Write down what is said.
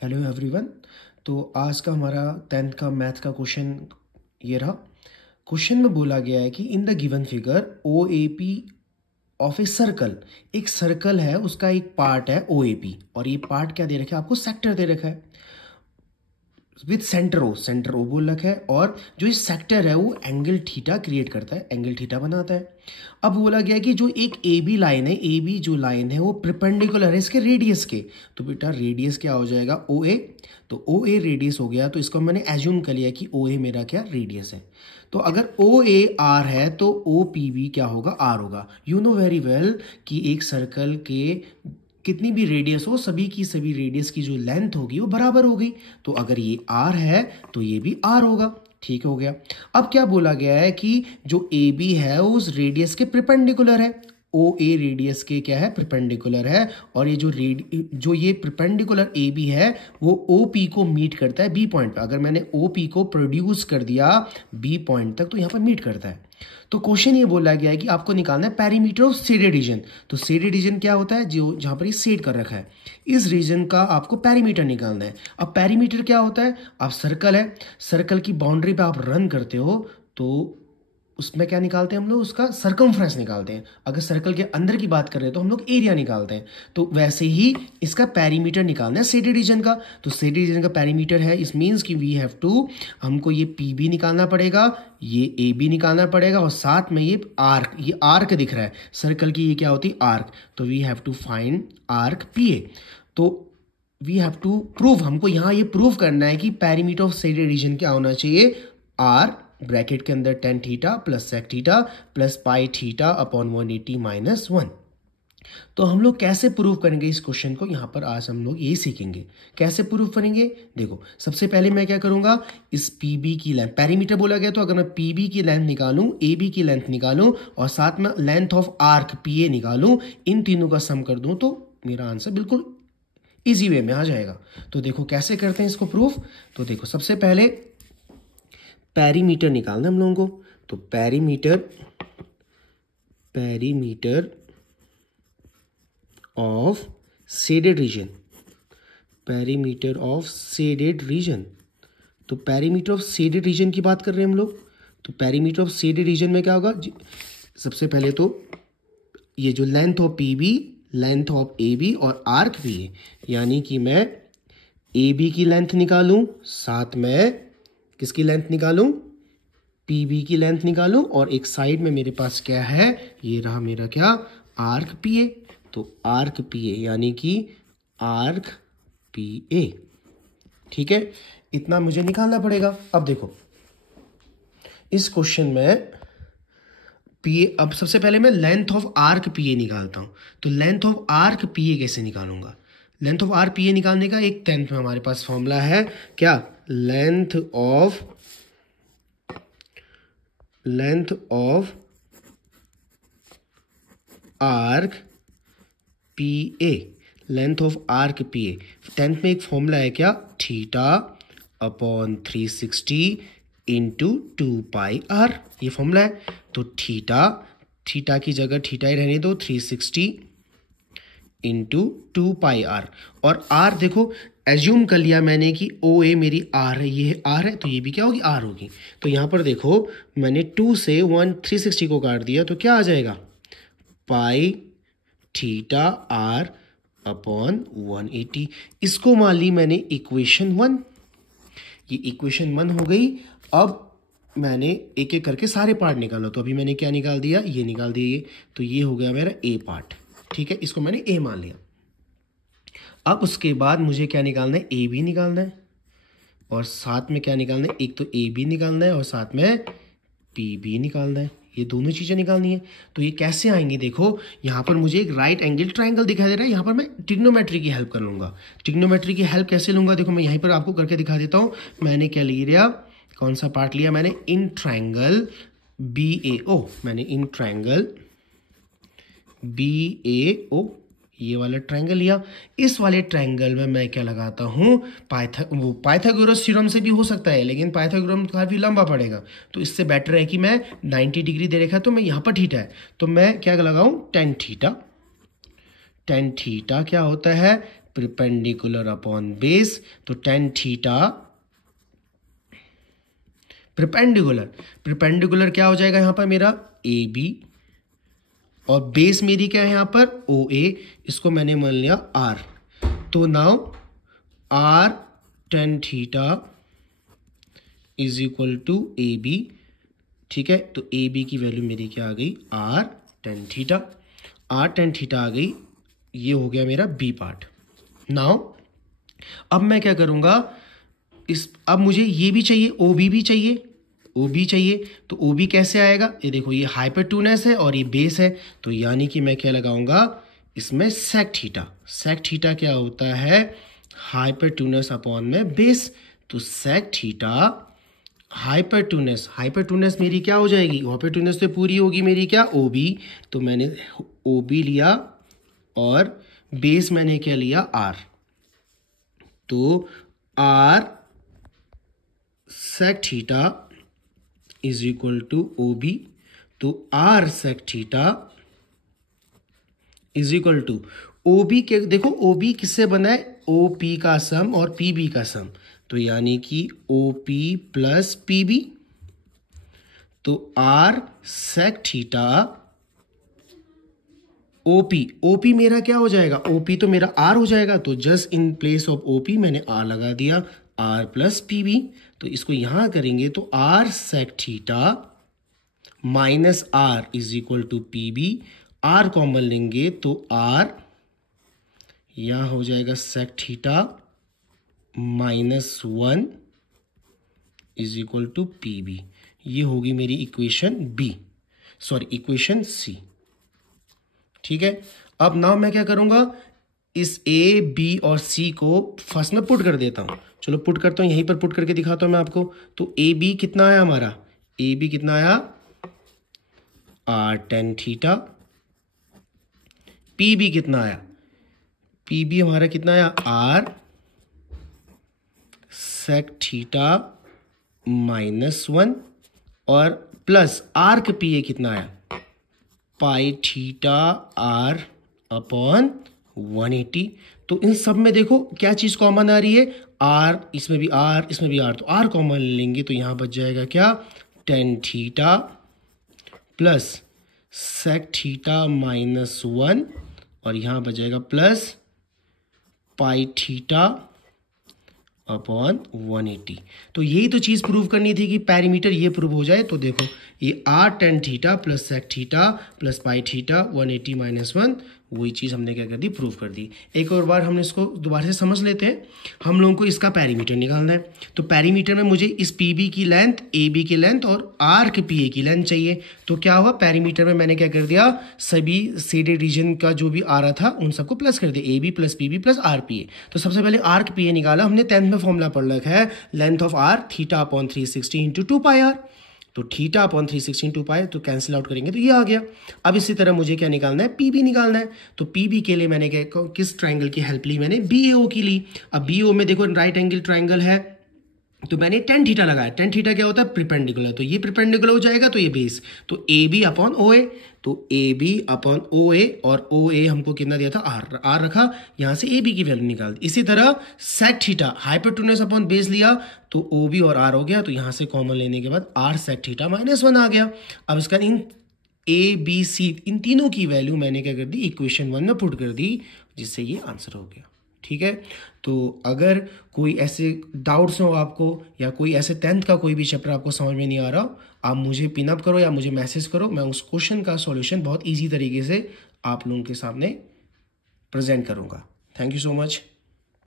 Hello everyone. तो आज का हमारा 10th का मैथ का क्वेश्चन ये रहा। क्वेश्चन में बोला गया है कि in the given figure O A P of a circle, एक सर्कल है उसका एक पार्ट है ओ ए पी, और ये पार्ट क्या दे रखा है आपको, सेक्टर दे रखा है विथ सेंटर ओ बोल रखा है, और जो इस सेक्टर है वो एंगल थीटा क्रिएट करता है, एंगल थीटा बनाता है। अब बोला गया है कि जो एक ए बी लाइन है, ए बी जो लाइन है वो परपेंडिकुलर है इसके रेडियस के। तो बेटा रेडियस क्या हो जाएगा, ओ ए। तो ओ ए रेडियस हो गया, तो इसको मैंने एज्यूम कर लिया कि ओ ए मेरा क्या रेडियस है। तो अगर ओ ए आर है तो ओ पी बी क्या होगा, आर होगा। यू नो वेरी वेल कि एक सर्कल के कितनी भी रेडियस हो, सभी की सभी रेडियस की जो लेंथ होगी वो बराबर हो गई। तो अगर ये आर है तो ये भी आर होगा। ठीक हो गया। अब क्या बोला गया है कि जो ए बी है उस रेडियस के परपेंडिकुलर है, ओ ए रेडियस के क्या है, परपेंडिकुलर है, और ये जो ये परपेंडिकुलर ए बी है वो ओ पी को मीट करता है बी पॉइंट पर। अगर मैंने ओ पी को प्रोड्यूस कर दिया बी पॉइंट तक तो यहाँ पर मीट करता है। तो क्वेश्चन ये बोला गया है कि आपको निकालना है पेरीमीटर ऑफ शेडेड रीजन। तो शेडेड रीजन क्या होता है, जो जहाँ पर ये शेड कर रखा है, इस रीजन का आपको पेरीमीटर निकालना है। अब पेरीमीटर क्या होता है, आप सर्कल है, सर्कल की बाउंड्री पे आप रन करते हो तो उसमें क्या निकालते हैं हम लोग, उसका सरकमफ्रेंस निकालते हैं। अगर सर्कल के अंदर की बात करें तो हम लोग एरिया निकालते हैं। तो वैसे ही इसका पेरीमीटर निकालना है शेडेड रीजन का। तो शेडेड रीजन का पेरीमीटर है, इस मीन्स कि वी हैव टू, हमको ये पी बी निकालना पड़ेगा, ये ए बी निकालना पड़ेगा, और साथ में ये आर्क दिख रहा है सर्कल की, ये क्या होती है, आर्क। तो we have to find arc P A. तो वी हैव टू प्रूव, हमको यहाँ ये प्रूव करना है कि पेरीमीटर ऑफ शेडेड रीजन क्या होना चाहिए, आर ब्रैकेट के अंदर tan theta plus sec theta plus pi theta upon 180 minus 1। तो हम लोग कैसे प्रूव करेंगे इस क्वेश्चन को, यहाँ पर आज हम लोग यही सीखेंगे कैसे प्रूव करेंगे। देखो सबसे पहले मैं क्या करूँगा, इस पी बी की लेंथ, पेरीमीटर बोला गया तो अगर मैं पी बी की लेंथ निकालूँ, ए बी की लेंथ निकालूँ, और साथ में लेंथ ऑफ आर्क पी ए निकालूँ, इन तीनों का सम कर दूँ तो मेरा आंसर बिल्कुल ईजी वे में आ जाएगा। तो देखो कैसे करते हैं इसको प्रूफ। तो देखो सबसे पहले पेरीमीटर निकालना हम लोगों को। तो perimeter of shaded region, perimeter of shaded region. तो पेरीमीटर ऑफ शेडेड रीजन की बात कर रहे हैं हम लोग। तो पेरीमीटर ऑफ शेडेड रीजन में क्या होगा, सबसे पहले तो ये जो length of P B, length of A B और आर्क भी है, यानी कि मैं ए बी की लेंथ निकालूं, साथ में किसकी लेंथ निकालूं, पी बी की लेंथ निकालूं, और एक साइड में मेरे पास क्या है, ये रहा मेरा क्या, आर्क पी ए। तो आर्क पी ए यानी कि आर्क पी ए। ठीक है, इतना मुझे निकालना पड़ेगा। अब देखो इस क्वेश्चन में पी ए, अब सबसे पहले मैं लेंथ ऑफ आर्क पी ए निकालता हूं। तो लेंथ ऑफ आर्क पी ए कैसे निकालूंगा, लेंथ ऑफ आर्क पी ए निकालने का एक 10th में हमारे पास फॉर्मूला है क्या, length of arc P A, length of arc P A 10th में एक फॉर्मूला है क्या, theta upon 360 into 2 pi R, ये फॉर्मूला है। तो थीटा की जगह थीटा ही रहने दो, 360 इंटू 2 पाई आर। और आर देखो एज्यूम कर लिया मैंने कि ओ ए मेरी आर है, ये आर है, तो ये भी क्या होगी, आर होगी। तो यहाँ पर देखो मैंने 2 से 360 को काट दिया, तो क्या आ जाएगा, पाई थीटा आर अपॉन 180। इसको मान ली मैंने इक्वेशन 1, ये इक्वेशन 1 हो गई। अब मैंने एक एक करके सारे पार्ट निकाला, तो अभी मैंने क्या निकाल दिया, ये निकाल दिया ये, तो ये हो गया मेरा ए पार्ट। ठीक है, इसको मैंने ए मान लिया। अब उसके बाद मुझे क्या निकालना है, ए बी निकालना है, और साथ में क्या निकालना है, एक तो ए बी निकालना है और साथ में पी बी निकालना है, ये दोनों चीज़ें निकालनी है। तो ये कैसे आएंगी, देखो यहाँ पर मुझे एक राइट एंगल ट्राइंगल दिखाई दे रहा है, यहाँ पर मैं ट्रिग्नोमेट्री की हेल्प कर लूँगा। ट्रिग्नोमेट्री की हेल्प कैसे लूँगा, देखो मैं यहीं पर आपको करके दिखा देता हूँ। मैंने क्या लिया, कौन सा पार्ट लिया मैंने, इन ट्राइंगल बी ए ओ, मैंने इन ट्राइंगल बी ए ओ ये वाला ट्रायंगल लिया। इस वाले ट्रायंगल में मैं क्या लगाता हूँ, पाइथागोरस थ्योरम से भी हो सकता है, लेकिन पाइथागोरस काफ़ी लंबा पड़ेगा, तो इससे बेटर है कि मैं 90 डिग्री दे रखा है, तो मैं यहाँ पर थीटा है तो मैं क्या लगाऊँ, टेन थीटा। टेन थीटा क्या होता है, परपेंडिकुलर अपॉन बेस, तो टेन थीटा परपेंडिकुलर क्या हो जाएगा यहाँ पर मेरा ए बी, और बेस मेरी क्या है यहाँ पर ओ ए, इसको मैंने मान लिया आर। तो now R ten theta is equal to A B. ठीक है, तो ए बी की वैल्यू मेरी क्या आ गई R ten theta. R ten theta आ गई, ये हो गया मेरा बी पार्ट। नाउ अब मैं क्या करूँगा, अब मुझे ये भी चाहिए, ओ बी भी चाहिए, ओ बी चाहिए। तो ओ बी कैसे आएगा, ये देखो ये हाइपोटेन्यूस है और ये बेस है, तो यानी कि मैं क्या लगाऊंगा इसमें सेक थीटा। सेक थीटा क्या होता है हाइपोटेन्यूस अपॉन में बेस, तो सेक थीटा हाइपोटेन्यूस मेरी क्या हो जाएगी, हाइपोटेन्यूस से पूरी होगी मेरी क्या ओ बी, तो मैंने ओ बी लिया और बेस मैंने क्या लिया आर, तो R sec theta is equal to O B. तो R sec theta is equal to O B के, देखो ओ बी किससे बना है, ओ पी का सम और पी बी का सम, तो यानी कि O P plus P B. तो आर सेक थीटा ओपी मेरा क्या हो जाएगा, ओपी तो मेरा आर हो जाएगा, तो just in place of OP मैंने आर लगा दिया, आर प्लस पी बी। तो इसको यहां करेंगे तो R sec theta minus R is equal to P B. R common लेंगे तो आर यहां हो जाएगा sec theta minus one is equal to P B. ये होगी मेरी इक्वेशन सी। ठीक है, अब नाउ मैं क्या करूंगा, इस ए बी और सी को फर्स्ट में पुट कर देता हूं। चलो पुट करता हूं, यहीं पर पुट करके दिखाता हूं मैं आपको। तो ए बी कितना आया हमारा, ए बी कितना आया R ten theta. P B कितना आया, पी बी हमारा कितना आया R sec theta minus one, और प्लस आर का पी ए कितना आया पाई थीटा आर अपॉन 180। तो इन सब में देखो क्या चीज कॉमन आ रही है, आर, इसमें भी आर, इसमें भी आर, तो आर कॉमन लेंगे तो यहां बच जाएगा क्या tan theta plus sec theta minus one, और यहां बच जाएगा प्लस पाई थीटा अपॉन 180। तो यही तो चीज प्रूव करनी थी कि पैरामीटर ये प्रूव हो जाए। तो देखो ये R ten theta plus sec theta plus pi theta 180 minus one, वही चीज हमने क्या कर दी प्रूव कर दी। एक और बार हम इसको दोबारा से समझ लेते हैं। हम लोगों को इसका पैरामीटर निकालना है, तो पैरामीटर में मुझे इस पी बी की लेंथ, ए बी की लेंथ और आर के पी ए की लेंथ चाहिए। तो क्या हुआ, पैरामीटर में मैंने क्या कर दिया, सभी शेडेड रीजन का जो भी आ रहा था उन सबको प्लस कर दिया, A B plus P B plus R P A. तो सबसे पहले आर के पी ए निकाला हमने, 10th में फॉर्मूला पढ़ रखा है length of R theta upon 360 into 2 pi R. तो थीटा अपॉन 360 इंटू पाई, तो कैंसिल आउट करेंगे तो ये आ गया। अब इसी तरह मुझे क्या निकालना है, पी बी निकालना है। तो पी बी के लिए मैंने क्या, किस ट्राइंगल की हेल्प ली, मैंने बी ए ओ की ली। अब बी ओ में देखो राइट एंगल ट्राइंगल है, तो मैंने टेन थीटा लगाया। टेन थीटा क्या होता है परपेंडिकुलर, तो ये परपेंडिकुलर हो जाएगा, तो ये बेस, तो ए बी अपॉन ओ ए, तो ए बी अपॉन ओ ए, और ओ ए हमको कितना दिया था आर, आर रखा, यहां से ए बी की वैल्यू निकाल दी। इसी तरह sec theta hypotenuse upon base लिया, तो ओ बी और आर हो गया, तो यहां से कॉमन लेने के बाद R sec theta minus one आ गया। अब इसका इन ए बी सी इन तीनों की वैल्यू मैंने क्या कर दी इक्वेशन 1 में पुट कर दी, जिससे ये आंसर हो गया। ठीक है, तो अगर कोई ऐसे डाउट्स हो आपको, या कोई ऐसे 10th का कोई भी चैप्टर आपको समझ में नहीं आ रहा, आप मुझे पिन अप करो या मुझे मैसेज करो, मैं उस क्वेश्चन का सॉल्यूशन बहुत इजी तरीके से आप लोगों के सामने प्रेजेंट करूंगा। Thank you so much.